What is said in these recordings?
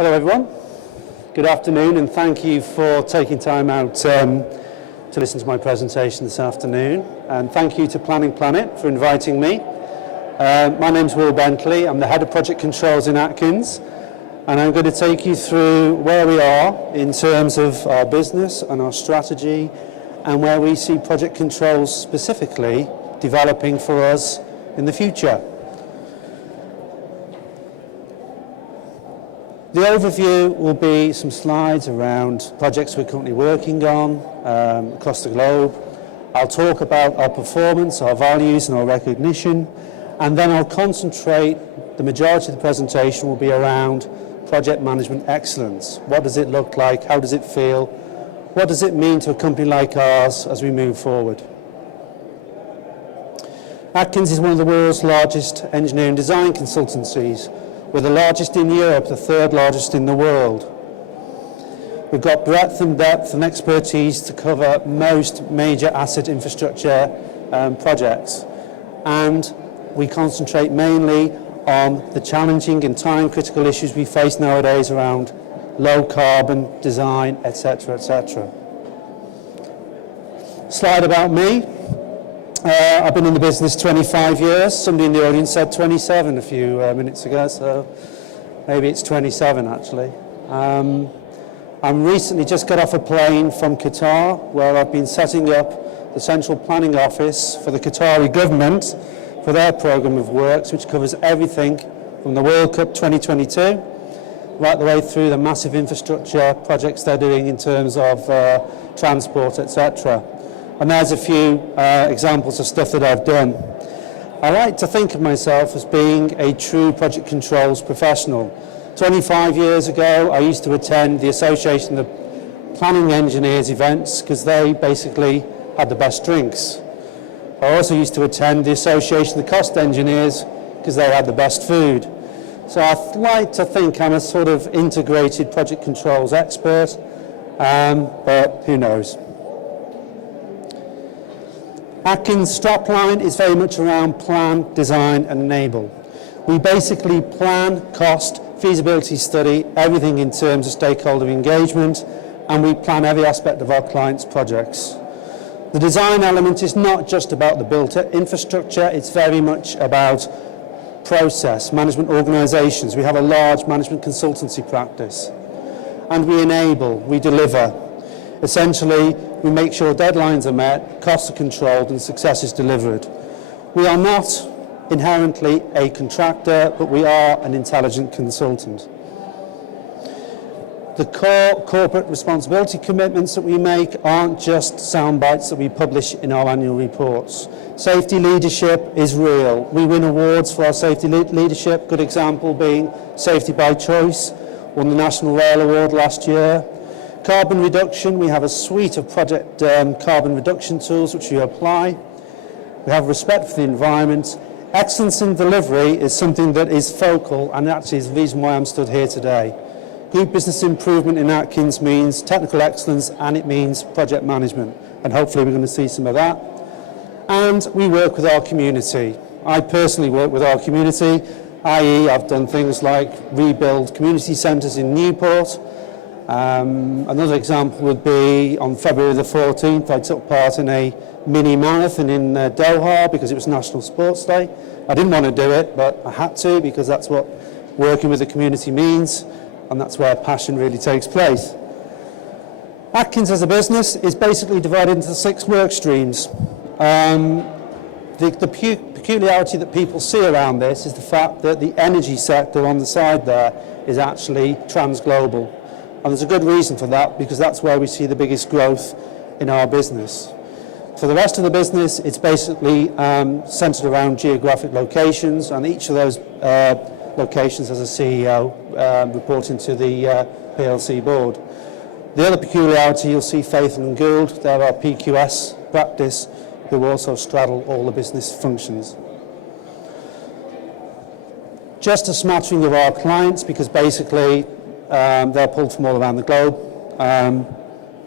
Hello everyone, good afternoon, and thank you for taking time out to listen to my presentation this afternoon, and thank you to Planning Planet for inviting me. My name's Will Bentley, I'm the Head of Project Controls in Atkins, and I'm going to take you through where we are in terms of our business and our strategy, and where we see project controls specifically developing for us in the future. The overview will be some slides around projects we're currently working on across the globe. I'll talk about our performance, our values and our recognition, and then I'll concentrate, the majority of the presentation will be around project management excellence. What does it look like? How does it feel? What does it mean to a company like ours as we move forward? Atkins is one of the world's largest engineering design consultancies. We're the largest in Europe, the third largest in the world. We've got breadth and depth and expertise to cover most major asset infrastructure projects. And we concentrate mainly on the challenging and time-critical issues we face nowadays around low carbon design, etc., etc. Slide about me. I've been in the business 25 years. Somebody in the audience said 27 a few minutes ago, so maybe it's 27 actually. I'm recently just got off a plane from Qatar, where I've been setting up the central planning office for the Qatari government for their programme of works, which covers everything from the World Cup 2022 right the way through the massive infrastructure projects they're doing in terms of transport, etc. And there's a few examples of stuff that I've done. I like to think of myself as being a true project controls professional. 25 years ago, I used to attend the Association of Planning Engineers events because they basically had the best drinks. I also used to attend the Association of Cost Engineers because they had the best food. So I like to think I'm a sort of integrated project controls expert, but who knows. Atkins' strapline is very much around plan, design and enable. We basically plan, cost, feasibility study, everything in terms of stakeholder engagement, and we plan every aspect of our clients' projects. The design element is not just about the built infrastructure, it's very much about process, management organisations. We have a large management consultancy practice. And we enable, we deliver. Essentially, we make sure deadlines are met, costs are controlled and success is delivered. We are not inherently a contractor, but we are an intelligent consultant. The core corporate responsibility commitments that we make aren't just sound bites that we publish in our annual reports. Safety leadership is real. We win awards for our safety leadership, good example being Safety by Choice, won the National Rail Award last year. Carbon reduction, we have a suite of project carbon reduction tools which we apply. We have respect for the environment. Excellence in delivery is something that is focal, and actually is the reason why I'm stood here today. Group business improvement in Atkins means technical excellence, and it means project management, and hopefully we're going to see some of that. And we work with our community. I personally work with our community, i.e. I've done things like rebuild community centres in Newport. Another example would be on February the 14th, I took part in a mini marathon in Doha because it was National Sports Day. I didn't want to do it, but I had to because that's what working with the community means, and that's where passion really takes place. Atkins as a business is basically divided into 6 work streams. The peculiarity that people see around this is the fact that the energy sector on the side there is actually trans-global. And there's a good reason for that, because that's where we see the biggest growth in our business. For the rest of the business, it's basically centred around geographic locations, and each of those locations has a CEO reporting to the PLC board. The other peculiarity, you'll see Faithful and Gould, they're our PQS practice, who also straddle all the business functions. Just a smattering of our clients, because basically they're pulled from all around the globe.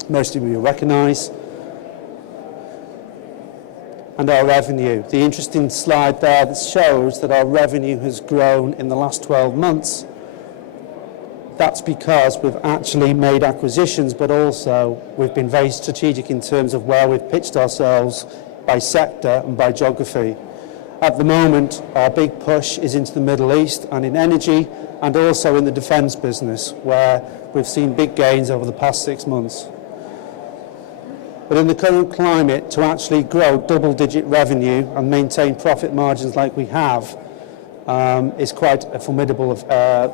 Most of you will recognise. And our revenue. The interesting slide there that shows that our revenue has grown in the last 12 months That's because we've actually made acquisitions, but also we've been very strategic in terms of where we've pitched ourselves by sector and by geography. At the moment, our big push is into the Middle East and in energy, and also in the defence business, where we've seen big gains over the past 6 months. But in the current climate, to actually grow double-digit revenue and maintain profit margins like we have is quite a formidable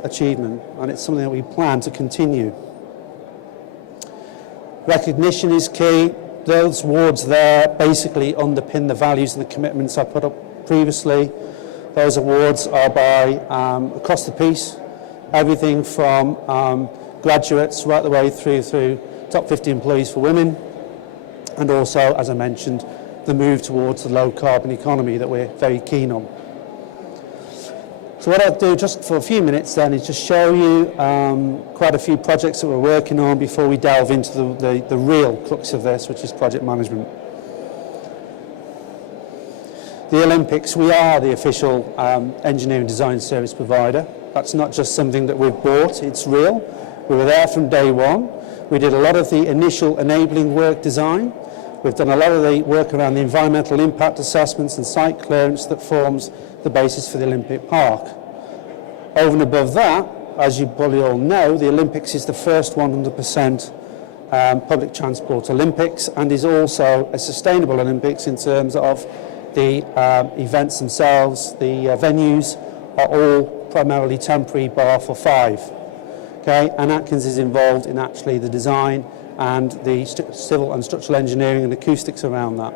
achievement, and it's something that we plan to continue. Recognition is key. Those awards there basically underpin the values and the commitments I put up previously. Those awards are by across the piece, everything from graduates right the way through top 50 employees for women, and also, as I mentioned, the move towards the low carbon economy that we're very keen on. So what I'll do just for a few minutes then is just show you quite a few projects that we're working on before we delve into the real crux of this, which is project management. The Olympics, we are the official engineering design service provider. That's not just something that we've bought, it's real. We were there from day one. We did a lot of the initial enabling work design. We've done a lot of the work around the environmental impact assessments and site clearance that forms the basis for the Olympic Park. Over and above that, as you probably all know, the Olympics is the first 100% public transport Olympics, and is also a sustainable Olympics in terms of the events themselves. The venues are all primarily temporary, bar for 5. Okay, and Atkins is involved in actually the design and the civil and structural engineering and acoustics around that.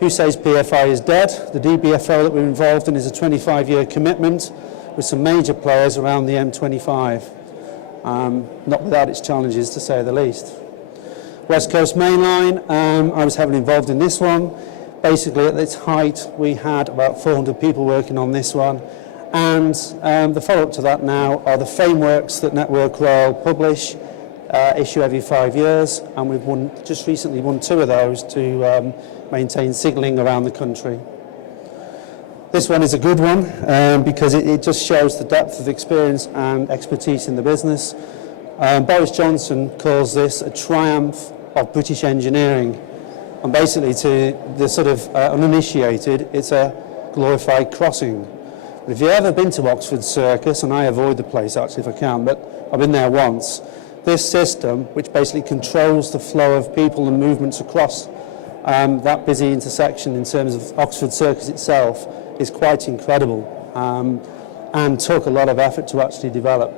Who says PFI is dead? The DBFO that we're involved in is a 25-year commitment with some major players around the M25. Not without its challenges, to say the least. West Coast Main Line, I was heavily involved in this one. Basically, at its height, we had about 400 people working on this one. And the follow-up to that now are the frameworks that Network Rail publish, issue every 5 years, and we've just recently won 2 of those to maintain signalling around the country. This one is a good one because it just shows the depth of experience and expertise in the business. Boris Johnson calls this a triumph of British engineering, and basically to the sort of uninitiated, it's a glorified crossing. But if you've ever been to Oxford Circus, and I avoid the place actually if I can, but I've been there once, this system, which basically controls the flow of people and movements across that busy intersection in terms of Oxford Circus itself, is quite incredible and took a lot of effort to actually develop.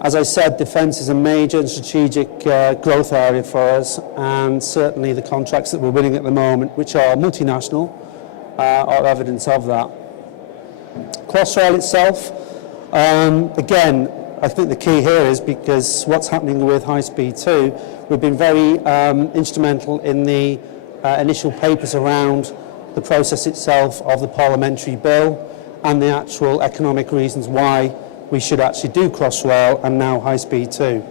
As I said, defence is a major and strategic growth area for us, and certainly the contracts that we're winning at the moment, which are multinational, are evidence of that. Crossrail itself, again, I think the key here is because what's happening with High Speed 2, we've been very instrumental in the initial papers around the process itself of the parliamentary bill and the actual economic reasons why we should actually do Crossrail and now High Speed 2.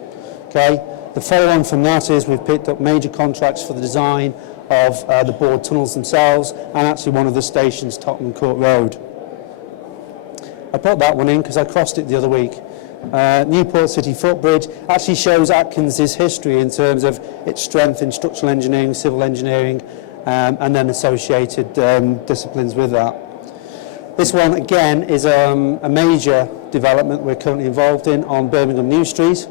Okay? The follow-on from that is we've picked up major contracts for the design of the bored tunnels themselves and actually one of the stations, Tottenham Court Road. I put that one in because I crossed it the other week. Newport City Footbridge actually shows Atkins' history in terms of its strength in structural engineering, civil engineering, and then associated disciplines with that. This one, again, is a major development we're currently involved in on Birmingham New Street.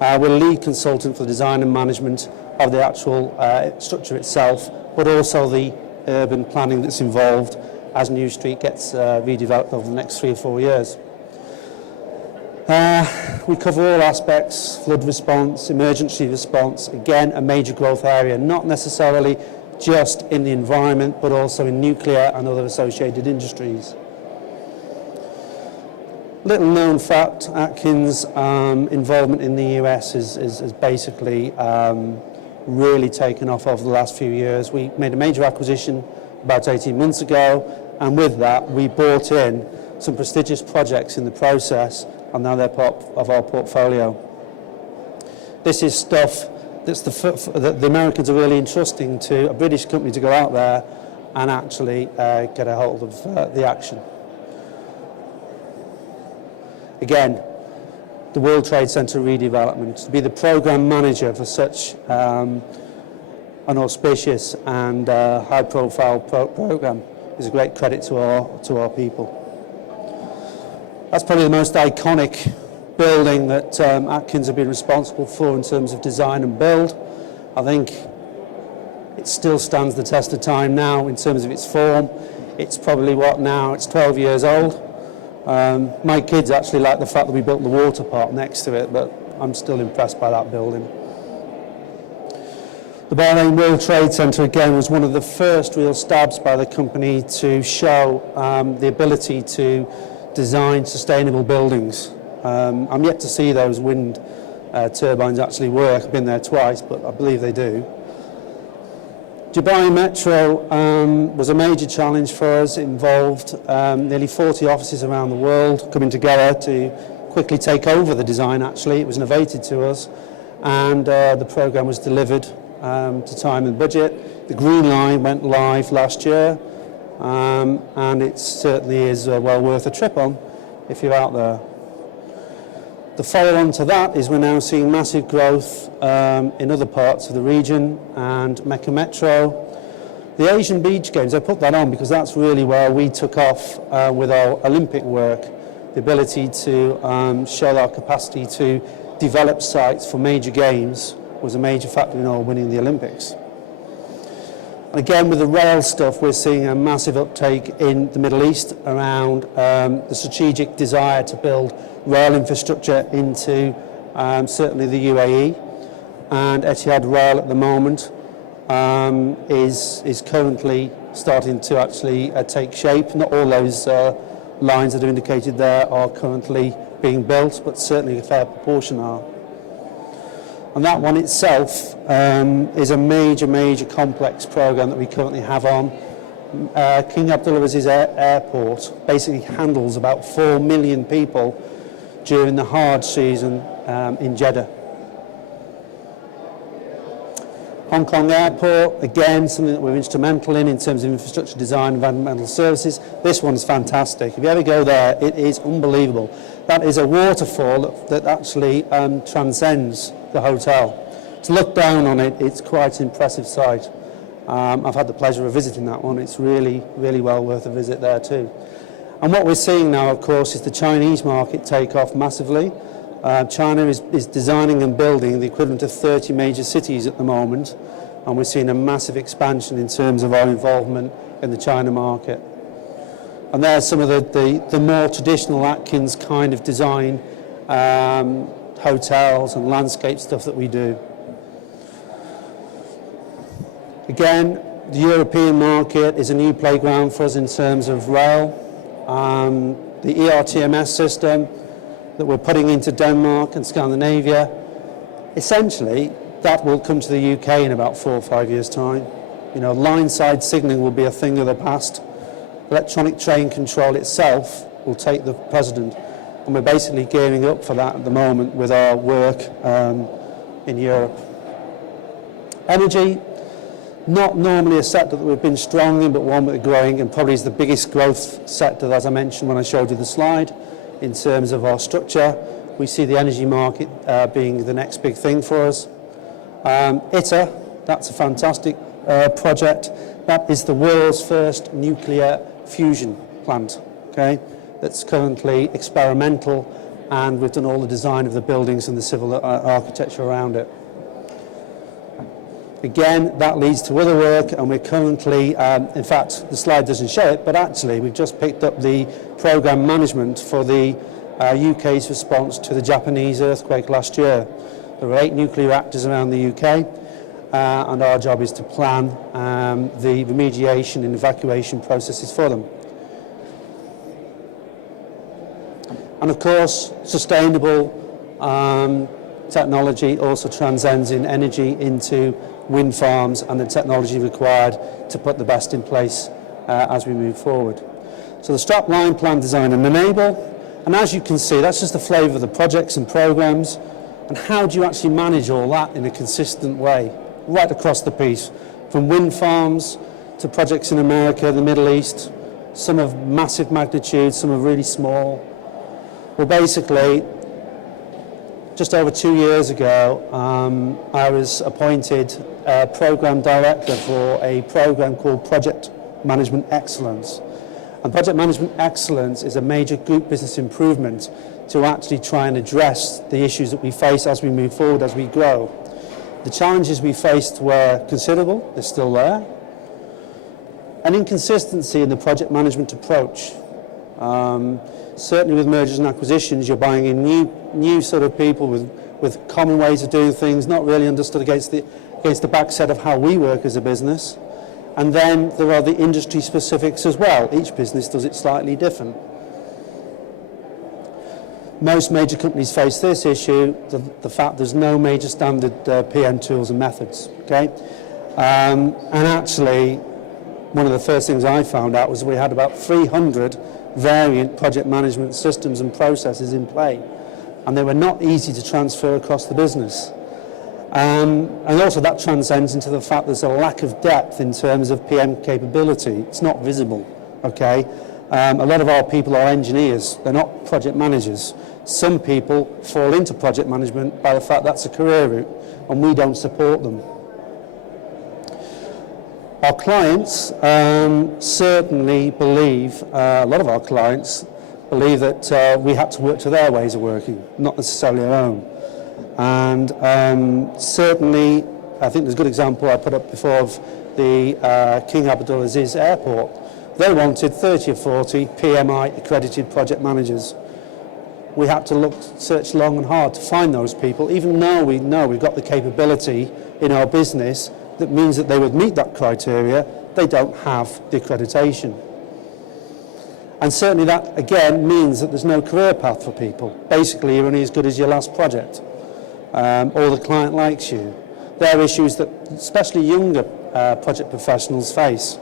We're lead consultant for the design and management of the actual structure itself, but also the urban planning that's involved as New Street gets redeveloped over the next 3 or 4 years. We cover all aspects: flood response, emergency response, again a major growth area, not necessarily just in the environment but also in nuclear and other associated industries. Little known fact, Atkins' involvement in the US is basically really taken off over the last few years. We made a major acquisition about 18 months ago, and with that we brought in some prestigious projects in the process, and now they're part of our portfolio. This is stuff that the Americans are really entrusting to a British company to go out there and actually get a hold of the action. again, the World Trade Center redevelopment, to be the program manager for such an auspicious and high-profile program is a great credit to our people. That's probably the most iconic building that Atkins have been responsible for in terms of design and build. I think it still stands the test of time now in terms of its form. It's probably it's 12 years old. My kids actually like the fact that we built the water park next to it, but I'm still impressed by that building. The Bahrain World Trade Center, again, was one of the first real stabs by the company to show the ability to design sustainable buildings. I'm yet to see those wind turbines actually work. I've been there twice, but I believe they do. Dubai Metro was a major challenge for us. It involved nearly 40 offices around the world coming together to quickly take over the design, actually. It was novated to us, and the program was delivered to time and budget. The Green Line went live last year, and it certainly is well worth a trip on if you're out there. The follow-on to that is we're now seeing massive growth in other parts of the region, and Mecca Metro. The Asian Beach Games, I put that on because that's really where we took off with our Olympic work. The ability to show our capacity to develop sites for major games was a major factor in our winning the Olympics. And again, with the rail stuff, we're seeing a massive uptake in the Middle East around the strategic desire to build rail infrastructure into certainly the UAE. And Etihad Rail at the moment is currently starting to actually take shape. Not all those lines that are indicated there are currently being built, but certainly a fair proportion are. And that one itself is a major complex program that we currently have on. King Abdulaziz Airport basically handles about 4 million people during the hard season in Jeddah. Hong Kong Airport, again, something that we're instrumental in terms of infrastructure design and environmental services. This one is fantastic. If you ever go there, it is unbelievable. That is a waterfall that actually transcends the hotel. To look down on it, it's quite an impressive sight. I've had the pleasure of visiting that one. It's really well worth a visit there too. And what we're seeing now, of course, is the Chinese market take off massively. China is designing and building the equivalent of 30 major cities at the moment, and we're seeing a massive expansion in terms of our involvement in the China market. And there's some of the more traditional Atkins kind of design hotels and landscape stuff that we do. Again, the European market is a new playground for us in terms of rail. The ERTMS system that we're putting into Denmark and Scandinavia, essentially that will come to the UK in about 4 or 5 years' time. You know, line-side signalling will be a thing of the past. Electronic train control itself will take the precedent, and we're basically gearing up for that at the moment with our work in Europe. Energy, not normally a sector that we've been strong in, but one that we're growing, and probably is the biggest growth sector, as I mentioned when I showed you the slide. In terms of our structure, we see the energy market being the next big thing for us. ITER, that's a fantastic project. That is the world's first nuclear fusion plant, okay? That's currently experimental, and we've done all the design of the buildings and the civil architecture around it. Again, that leads to other work, and we're currently, in fact, the slide doesn't show it, but actually we've just picked up the program management for the UK's response to the Japanese earthquake last year. There are 8 nuclear reactors around the UK, and our job is to plan the remediation and evacuation processes for them. And of course, sustainable technology also transcends in energy into wind farms and the technology required to put the best in place as we move forward. So the strap line, plan, design and enable. And as you can see, that's just the flavour of the projects and programmes. And how do you actually manage all that in a consistent way, right across the piece, from wind farms to projects in America, the Middle East, some of massive magnitude, some are really small. Well, basically, just over 2 years ago, I was appointed Programme Director for a programme called Project Management Excellence. And Project Management Excellence is a major group business improvement to actually try and address the issues that we face as we move forward, as we grow. The challenges we faced were considerable, they're still there. An inconsistency in the project management approach. Certainly with mergers and acquisitions, you're buying in new sort of people with common ways of doing things, not really understood against the backset of how we work as a business. And then there are the industry specifics as well. Each business does it slightly different. Most major companies face this issue, the fact there's no major standard PM tools and methods. Okay? And actually, one of the first things I found out was we had about 300 variant project management systems and processes in play, and they were not easy to transfer across the business. And also that transcends into the fact there's a lack of depth in terms of PM capability. It's not visible, okay? A lot of our people are engineers, they're not project managers. Some people fall into project management by the fact that's a career route, and we don't support them. Our clients certainly believe, a lot of our clients believe that we had to work to their ways of working, not necessarily our own. And certainly, I think there's a good example I put up before of the King Abdulaziz Airport. They wanted 30 or 40 PMI accredited project managers. We had to search long and hard to find those people, even though we know we've got the capability in our business that means that they would meet that criteria. They don't have the accreditation. And certainly that, again, means that there's no career path for people. Basically, you're only as good as your last project, or the client likes you. They're issues that especially younger project professionals face.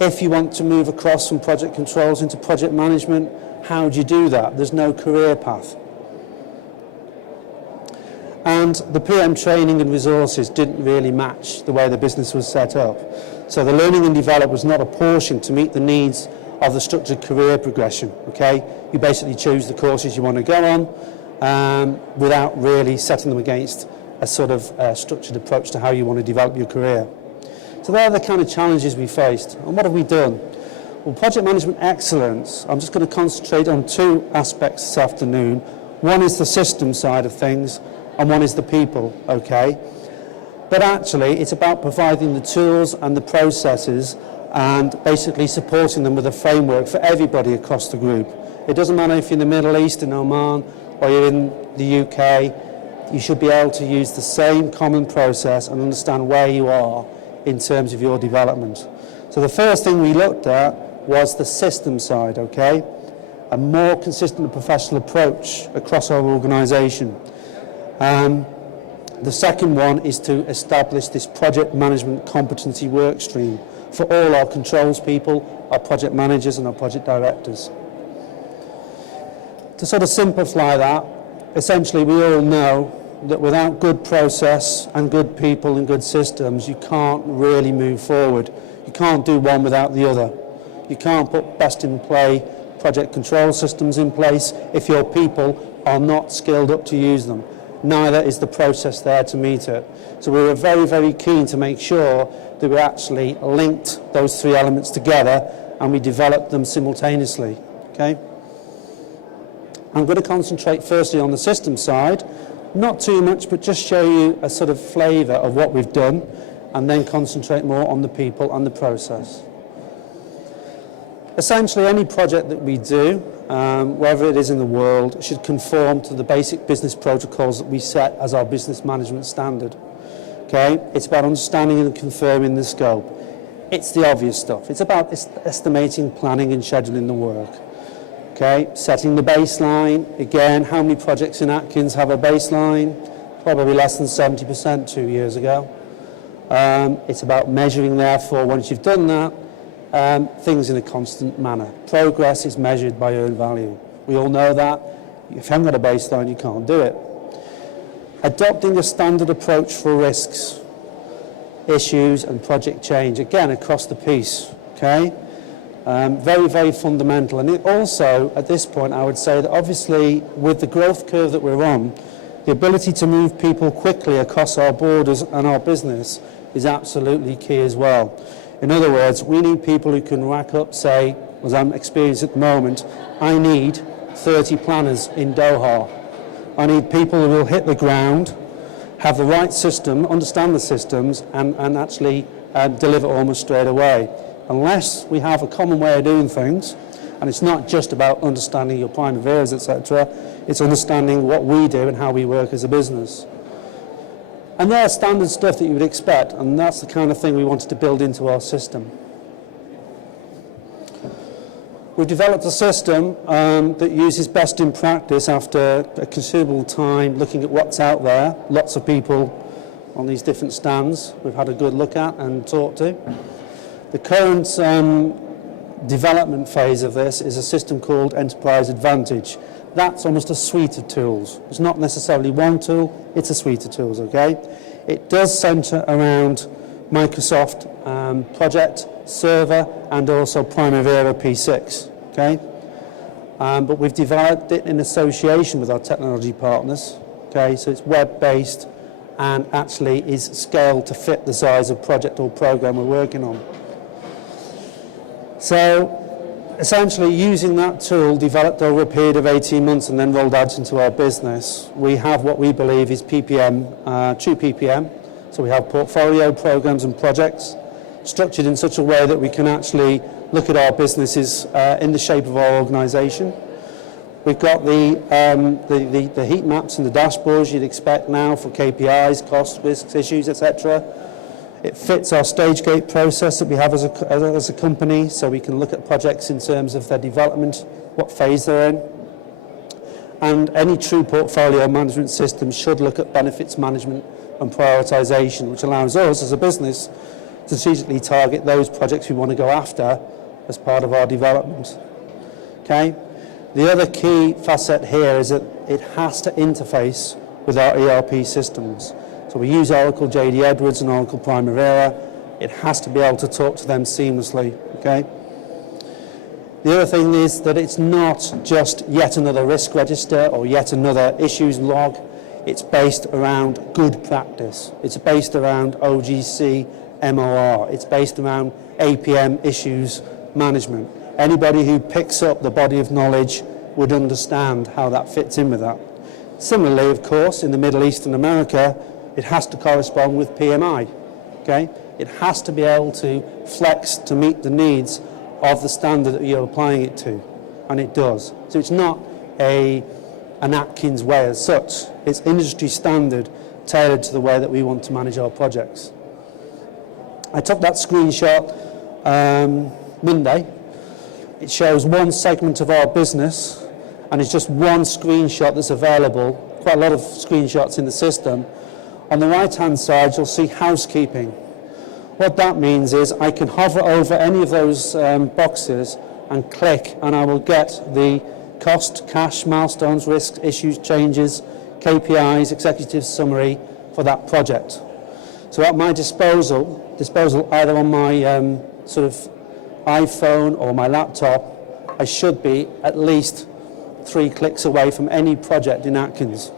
If you want to move across from project controls into project management, how do you do that? There's no career path. And the PM training and resources didn't really match the way the business was set up. So the learning and develop was not apportioned to meet the needs of the structured career progression, okay? You basically choose the courses you want to go on without really setting them against a sort of structured approach to how you want to develop your career. So they're the kind of challenges we faced. And what have we done? Well, project management excellence, I'm just going to concentrate on two aspects this afternoon. One is the system side of things, and one is the people, okay? But actually, it's about providing the tools and the processes and basically supporting them with a framework for everybody across the group. It doesn't matter if you're in the Middle East, in Oman, or you're in the UK, you should be able to use the same common process and understand where you are in terms of your development. So the first thing we looked at was the system side, okay? A more consistent and professional approach across our organisation. The second one is to establish this project management competency work stream for all our controls people, our project managers and our project directors. To sort of simplify that, essentially we all know that without good process and good people and good systems, you can't really move forward. You can't do one without the other. You can't put best in play project control systems in place if your people are not skilled up to use them. Neither is the process there to meet it. So we were very, very keen to make sure that we actually linked those three elements together and we developed them simultaneously. Okay? I'm going to concentrate firstly on the system side, not too much, but just show you a sort of flavour of what we've done, and then concentrate more on the people and the process. Essentially, any project that we do, wherever it is in the world, should conform to the basic business protocols that we set as our business management standard. Okay? It's about understanding and confirming the scope. It's the obvious stuff. It's about estimating, planning and scheduling the work. Okay? Setting the baseline. Again, how many projects in Atkins have a baseline? Probably less than 70% 2 years ago. It's about measuring, therefore, once you've done that, things in a constant manner. Progress is measured by earned value. We all know that. If you haven't got a baseline, you can't do it. Adopting a standard approach for risks, issues and project change, again across the piece. Okay? Very, very fundamental. And it also, at this point, I would say that obviously with the growth curve that we're on, the ability to move people quickly across our borders and our business is absolutely key as well. In other words, we need people who can rack up, say, as I'm experiencing at the moment, I need 30 planners in Doha. I need people who will hit the ground, have the right system, understand the systems, and actually deliver almost straight away. Unless we have a common way of doing things, and it's not just about understanding your primaveras, etc., it's understanding what we do and how we work as a business. And they're standard stuff that you would expect, and that's the kind of thing we wanted to build into our system. We've developed a system that uses best in practice after a considerable time looking at what's out there. Lots of people on these different stands we've had a good look at and talked to. The current development phase of this is a system called Enterprise Advantage. That's almost a suite of tools. It's not necessarily one tool, it's a suite of tools, okay? It does center around Microsoft Project, Server, and also Primavera P6, okay? But we've developed it in association with our technology partners, okay? So it's web-based and actually is scaled to fit the size of project or program we're working on. So essentially using that tool developed over a period of 18 months and then rolled out into our business, we have what we believe is PPM, true PPM. So we have portfolio programs and projects structured in such a way that we can actually look at our businesses in the shape of our organisation. We've got the heat maps and the dashboards you'd expect now for KPIs, costs, risks, issues, etc. It fits our stage gate process that we have as a company, so we can look at projects in terms of their development, what phase they're in. And any true portfolio management system should look at benefits management and prioritisation, which allows us as a business to strategically target those projects we want to go after as part of our development. Okay? The other key facet here is that it has to interface with our ERP systems. So we use Oracle JD Edwards and Oracle Primavera. It has to be able to talk to them seamlessly, okay? The other thing is that it's not just yet another risk register or yet another issues log. It's based around good practice. It's based around OGC, MOR. It's based around APM issues management. Anybody who picks up the body of knowledge would understand how that fits in with that. Similarly, of course, in the Middle East and America, it has to correspond with PMI, okay? It has to be able to flex to meet the needs of the standard that you're applying it to, and it does. So it's not an Atkins way as such. It's industry standard tailored to the way that we want to manage our projects. I took that screenshot Monday. It shows one segment of our business, and it's just one screenshot that's available. Quite a lot of screenshots in the system. On the right-hand side, you'll see housekeeping. What that means is I can hover over any of those boxes and click, and I will get the cost, cash, milestones, risks, issues, changes, KPIs, executive summary for that project. So at my disposal either on my sort of iPhone or my laptop, I should be at least 3 clicks away from any project in Atkins.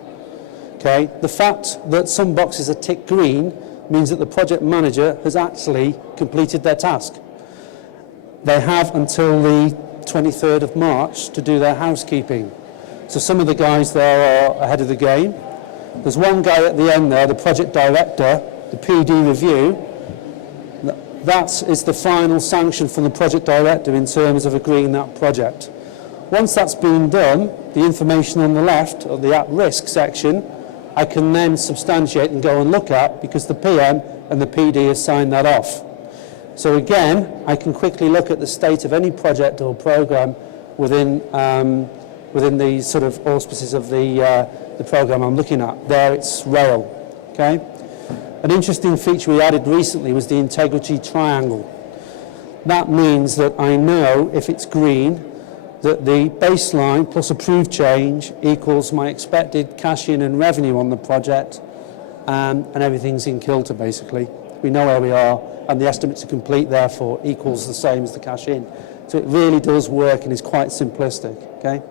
Okay? The fact that some boxes are ticked green means that the project manager has actually completed their task. They have until the 23rd of March to do their housekeeping. So some of the guys there are ahead of the game. There's one guy at the end there, the project director, the PD review. That is the final sanction from the project director in terms of agreeing that project. Once that's been done, the information on the left, or the at-risk section, I can then substantiate and go and look at because the PM and the PD have signed that off. So again, I can quickly look at the state of any project or program within the sort of auspices of the program I'm looking at. There it's rail, okay? An interesting feature we added recently was the integrity triangle. That means that I know if it's green, that the baseline plus approved change equals my expected cash in and revenue on the project, and everything's in kilter basically. We know where we are, and the estimate to complete therefore equals the same as the cash in. So it really does work and is quite simplistic. Okay?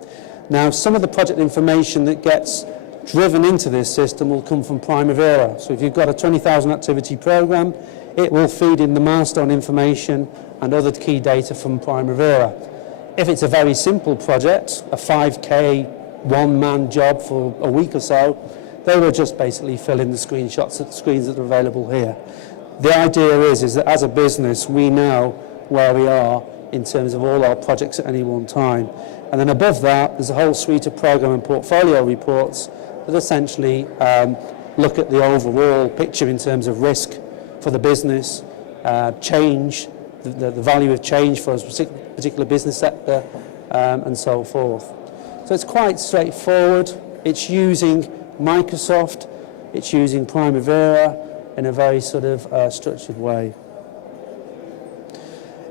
Now, some of the project information that gets driven into this system will come from Primavera. So if you've got a 20,000 activity program, it will feed in the milestone information and other key data from Primavera. If it's a very simple project, a 5K one-man job for a week or so, they will just basically fill in the screenshots at the screens that are available here. The idea is that as a business, we know where we are in terms of all our projects at any one time. And then above that, there's a whole suite of program and portfolio reports that essentially look at the overall picture in terms of risk for the business, change, the value of change for a particular business sector, and so forth. So it's quite straightforward. It's using Microsoft, it's using Primavera in a very sort of structured way.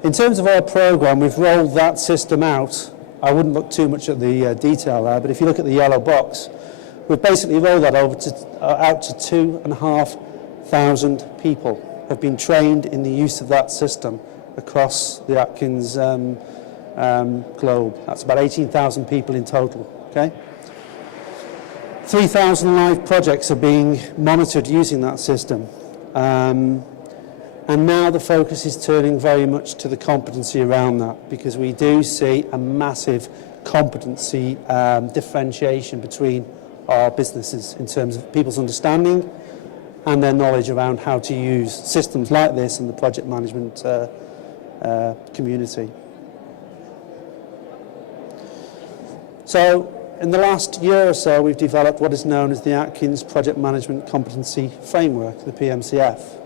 In terms of our program, we've rolled that system out. I wouldn't look too much at the detail there, but if you look at the yellow box, we've basically rolled that out to 2,500 people have been trained in the use of that system across the Atkins globe. That's about 18,000 people in total. Okay? 3,000 live projects are being monitored using that system. And now the focus is turning very much to the competency around that, because we do see a massive competency differentiation between our businesses in terms of people's understanding and their knowledge around how to use systems like this in the project management community. So in the last year or so, we've developed what is known as the Atkins Project Management Competency Framework, the PMCF.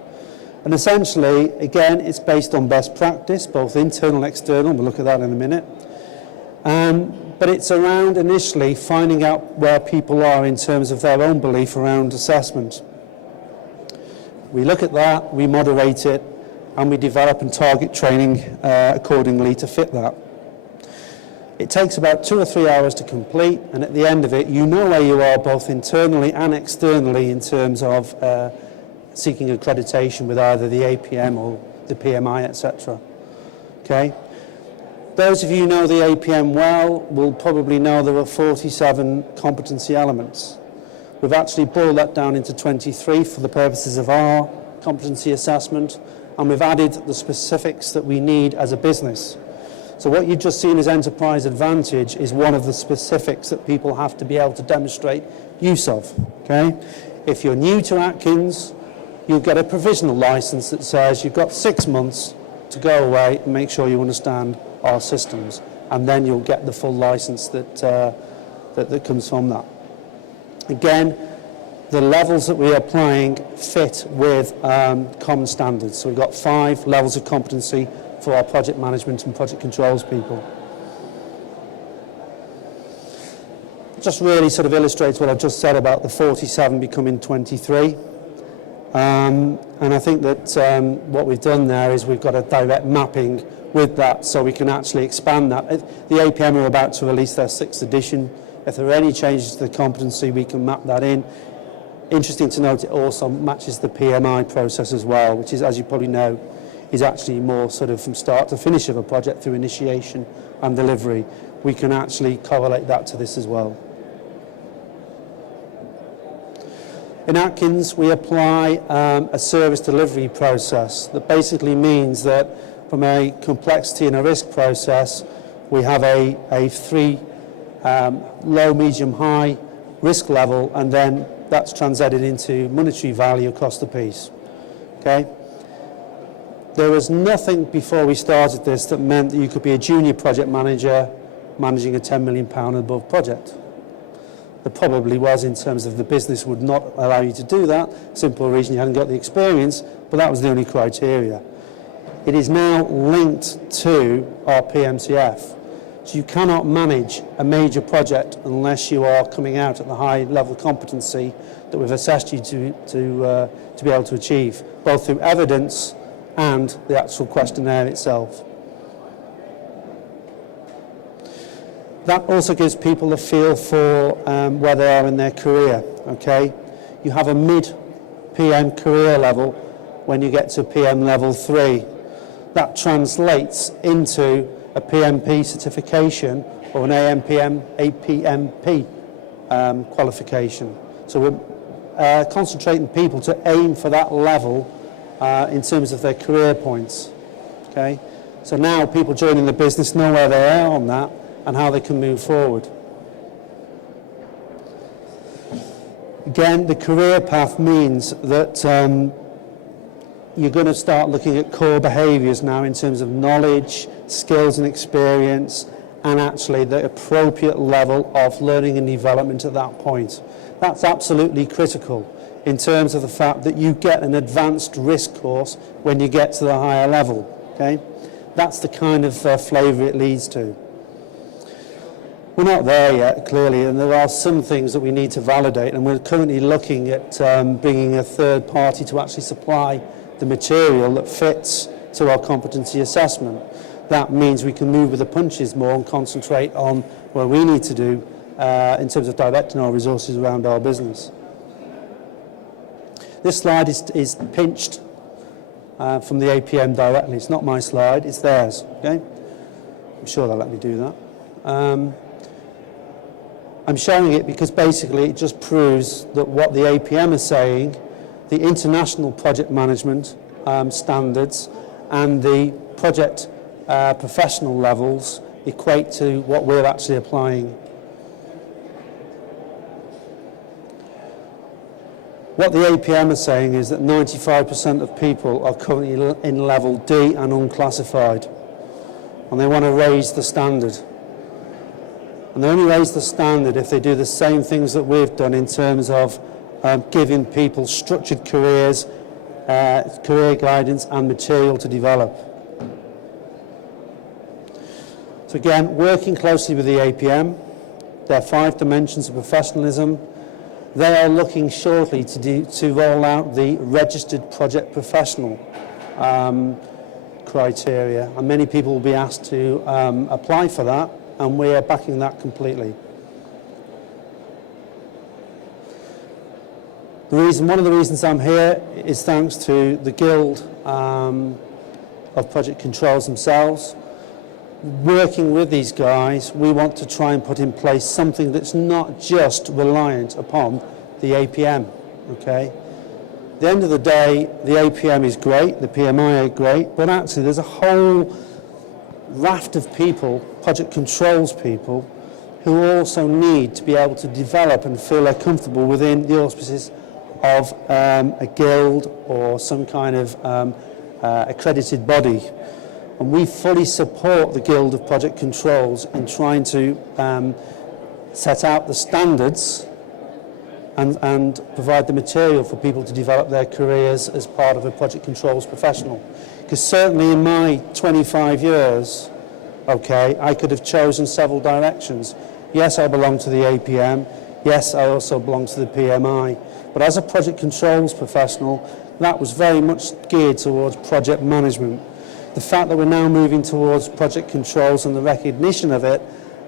And essentially, again, it's based on best practice, both internal and external. We'll look at that in a minute. But it's around initially finding out where people are in terms of their own belief around assessment. We look at that, we moderate it, and we develop and target training accordingly to fit that. It takes about 2 or 3 hours to complete, and at the end of it, you know where you are both internally and externally in terms of seeking accreditation with either the APM or the PMI, etc. Okay? Those of you who know the APM well will probably know there are 47 competency elements. We've actually boiled that down into 23 for the purposes of our competency assessment, and we've added the specifics that we need as a business. So what you've just seen as Enterprise Advantage is one of the specifics that people have to be able to demonstrate use of. Okay? If you're new to Atkins, you'll get a provisional license that says you've got 6 months to go away and make sure you understand our systems, and then you'll get the full license that comes from that. Again, the levels that we are applying fit with common standards. So we've got 5 levels of competency for our project management and project controls people. Just really sort of illustrates what I've just said about the 47 becoming 23. And I think that what we've done there is we've got a direct mapping with that, so we can actually expand that. The APM are about to release their 6th edition. If there are any changes to the competency, we can map that in. Interesting to note, it also matches the PMI process as well, which is, as you probably know, is actually more sort of from start to finish of a project through initiation and delivery. We can actually correlate that to this as well. In Atkins, we apply a service delivery process that basically means that from a complexity and a risk process, we have a 3 low, medium, high risk level, and then that's translated into monetary value across the piece. Okay? There was nothing before we started this that meant that you could be a junior project manager managing a £10 million and above project. There probably was, in terms of the business would not allow you to do that. Simple reason, you hadn't got the experience, but that was the only criteria. It is now linked to our PMCF. So you cannot manage a major project unless you are coming out at the high level competency that we've assessed you to be able to achieve, both through evidence and the actual questionnaire itself. That also gives people a feel for where they are in their career. Okay, you have a mid-PM career level when you get to PM level 3. That translates into a PMP certification or an APMP qualification. So we're concentrating people to aim for that level in terms of their career points. Okay? So now people joining the business know where they are on that and how they can move forward. Again, the career path means that you're going to start looking at core behaviours now in terms of knowledge, skills and experience, and actually the appropriate level of learning and development at that point. That's absolutely critical in terms of the fact that you get an advanced risk course when you get to the higher level. Okay? That's the kind of flavour it leads to. We're not there yet, clearly, and there are some things that we need to validate, and we're currently looking at bringing a third party to actually supply the material that fits to our competency assessment. That means we can move with the punches more and concentrate on what we need to do in terms of directing our resources around our business. This slide is pinched from the APM directly. It's not my slide, it's theirs. Okay? I'm sure they'll let me do that. I'm showing it because basically it just proves that what the APM is saying, the international project management standards and the project professional levels equate to what we're actually applying. What the APM is saying is that 95% of people are currently in level D and unclassified, and they want to raise the standard. And they only raise the standard if they do the same things that we've done in terms of giving people structured careers, career guidance and material to develop. So again, working closely with the APM, there are 5 dimensions of professionalism. They are looking shortly to roll out the registered project professional criteria, and many people will be asked to apply for that, and we are backing that completely. One of the reasons I'm here is thanks to the Guild of Project Controls themselves. Working with these guys, we want to try and put in place something that's not just reliant upon the APM. Okay? At the end of the day, the APM is great, the PMI are great, but actually there's a whole raft of people, project controls people, who also need to be able to develop and feel they're comfortable within the auspices of a guild or some kind of accredited body. And we fully support the Guild of Project Controls in trying to set out the standards and provide the material for people to develop their careers as part of a project controls professional. Because certainly in my 25 years, okay, I could have chosen several directions. Yes, I belong to the APM. Yes, I also belong to the PMI. But as a project controls professional, that was very much geared towards project management. The fact that we're now moving towards project controls and the recognition of it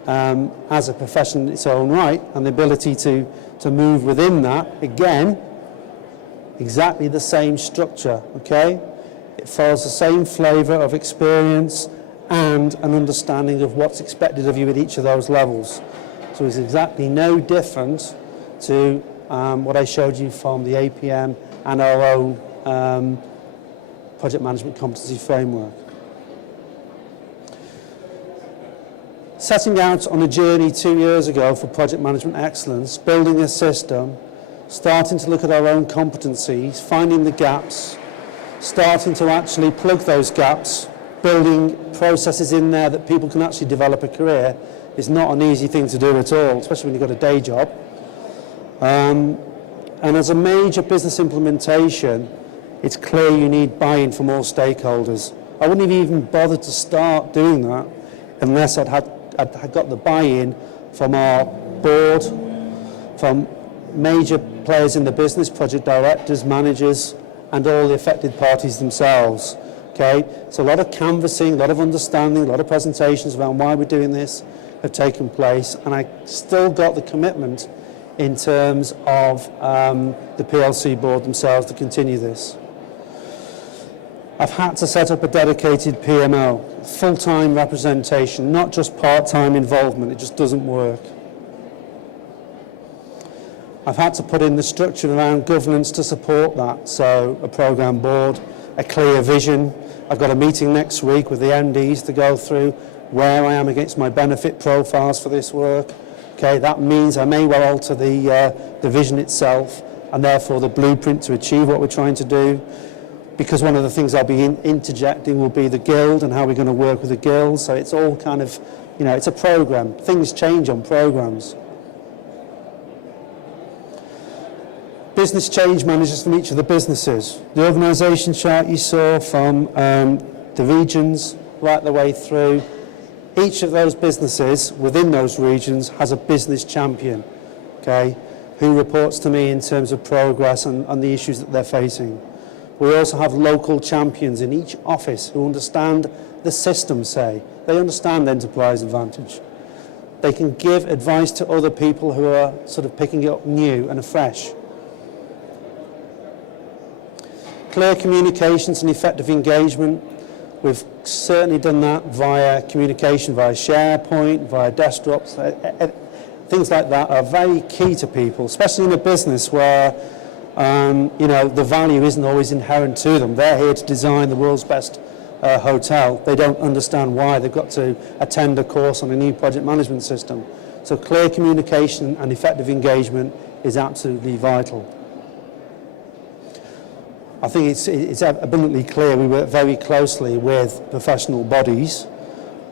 as a profession in its own right, and the ability to move within that, again, exactly the same structure, okay? It follows the same flavour of experience and an understanding of what's expected of you at each of those levels. So it's exactly no different to what I showed you from the APM and our own project management competency framework. Setting out on a journey 2 years ago for project management excellence, building a system, starting to look at our own competencies, finding the gaps, starting to actually plug those gaps, building processes in there that people can actually develop a career is not an easy thing to do at all, especially when you've got a day job. And as a major business implementation, it's clear you need buy-in from all stakeholders. I wouldn't have even bothered to start doing that unless I'd got the buy-in from our board, from major players in the business, project directors, managers, and all the affected parties themselves. Okay, so a lot of canvassing, a lot of understanding, a lot of presentations around why we're doing this have taken place, and I still got the commitment in terms of the PLC board themselves to continue this. I've had to set up a dedicated PMO, full-time representation, not just part-time involvement. It just doesn't work. I've had to put in the structure around governance to support that, so a programme board, a clear vision. I've got a meeting next week with the MDs to go through where I am against my benefit profiles for this work. Okay, that means I may well alter the vision itself and therefore the blueprint to achieve what we're trying to do. Because one of the things I'll be interjecting will be the guild and how we're going to work with the guild. So it's all kind of, you know, it's a program. Things change on programs. Business change managers from each of the businesses. The organisation chart you saw from the regions right the way through. Each of those businesses within those regions has a business champion, okay, who reports to me in terms of progress and the issues that they're facing. We also have local champions in each office who understand the system, say. They understand Enterprise Advantage. They can give advice to other people who are sort of picking it up new and afresh. Clear communications and effective engagement. We've certainly done that via communication, via SharePoint, via desktops. Things like that are very key to people, especially in a business where you know, the value isn't always inherent to them. They're here to design the world's best hotel. They don't understand why they've got to attend a course on a new project management system. So clear communication and effective engagement is absolutely vital. I think it's abundantly clear we work very closely with professional bodies.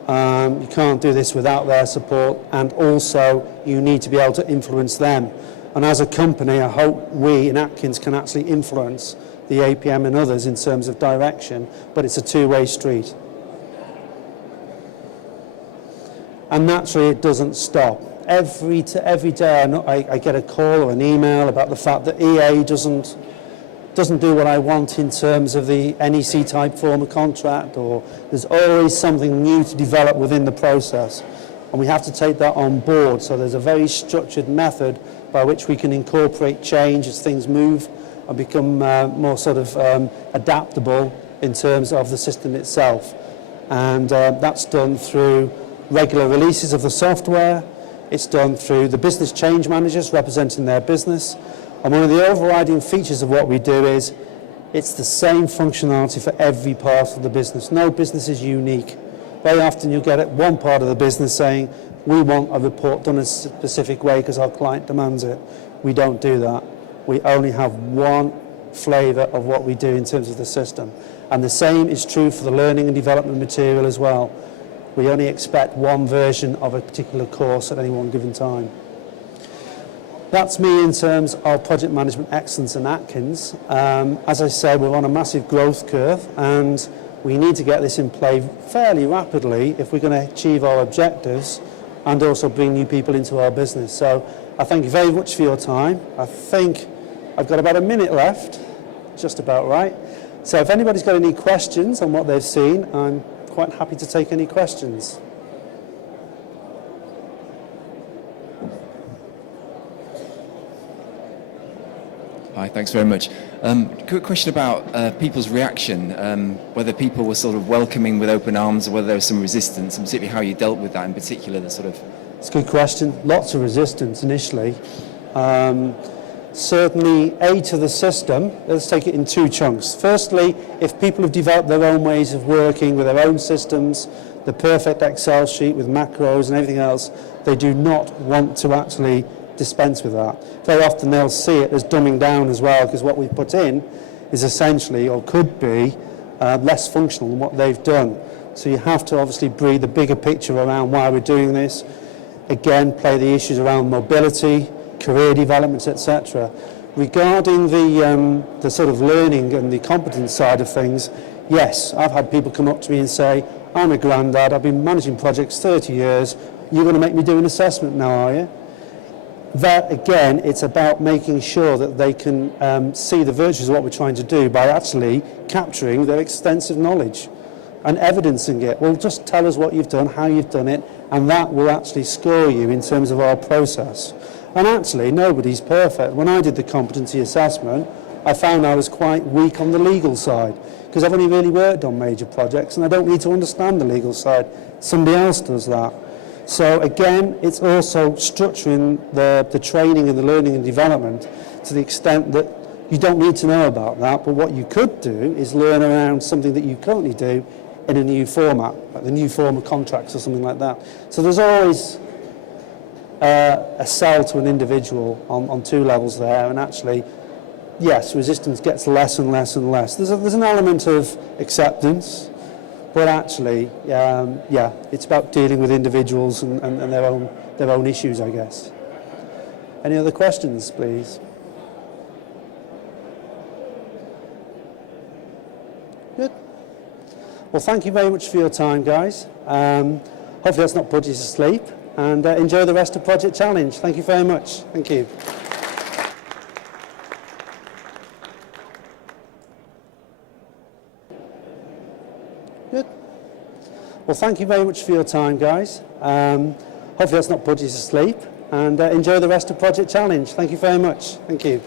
You can't do this without their support, and also you need to be able to influence them. And as a company, I hope we in Atkins can actually influence the APM and others in terms of direction, but it's a two-way street. And naturally, it doesn't stop. Every day I get a call or an email about the fact that EA doesn't do what I want in terms of the NEC type form of contract, or there's always something new to develop within the process. And we have to take that on board. So there's a very structured method by which we can incorporate change as things move and become more sort of adaptable in terms of the system itself. And that's done through regular releases of the software. It's done through the business change managers representing their business. And one of the overriding features of what we do is it's the same functionality for every part of the business. No business is unique. Very often you'll get at one part of the business saying, we want a report done a specific way because our client demands it. We don't do that. We only have one flavour of what we do in terms of the system. And the same is true for the learning and development material as well. We only expect one version of a particular course at any one given time. That's me in terms of project management excellence in Atkins. As I said, we're on a massive growth curve and we need to get this in play fairly rapidly if we're going to achieve our objectives and also bring new people into our business. So I thank you very much for your time. I think I've got about a minute left, just about right. So if anybody's got any questions on what they've seen, I'm quite happy to take any questions. Hi, thanks very much. Quick question about people's reaction, whether people were sort of welcoming with open arms or whether there was some resistance, and particularly how you dealt with that in particular, the sort of... It's a good question. Lots of resistance initially. Certainly, A, to the system, let's take it in two chunks. Firstly, if people have developed their own ways of working with their own systems, the perfect Excel sheet with macros and everything else, they do not want to actually dispense with that. Very often they'll see it as dumbing down as well, because what we've put in is essentially, or could be, less functional than what they've done. So you have to obviously breathe the bigger picture around why we're doing this. Again, play the issues around mobility, career developments, etc. Regarding the sort of learning and the competence side of things, yes, I've had people come up to me and say, I'm a granddad, I've been managing projects 30 years, you're going to make me do an assessment now, are you? That, again, it's about making sure that they can see the virtues of what we're trying to do by actually capturing their extensive knowledge and evidencing it. Well, just tell us what you've done, how you've done it, and that will actually score you in terms of our process. And actually, nobody's perfect. When I did the competency assessment, I found I was quite weak on the legal side because I've only really worked on major projects and I don't need to understand the legal side. Somebody else does that. So again, it's also structuring the training and the learning and development to the extent that you don't need to know about that, but what you could do is learn around something that you currently do in a new format, like the new form of contracts or something like that. So there's always a sell to an individual on two levels there, and actually, yes, resistance gets less and less and less. There's an element of acceptance, but actually, yeah, it's about dealing with individuals and their own issues, I guess. Any other questions, please? Good. Well, thank you very much for your time, guys. Hopefully that's not put you to sleep, and enjoy the rest of Project Challenge. Thank you very much. Thank you. Good. Well, thank you very much for your time, guys. Hopefully that's not put you to sleep, and enjoy the rest of Project Challenge. Thank you very much. Thank you.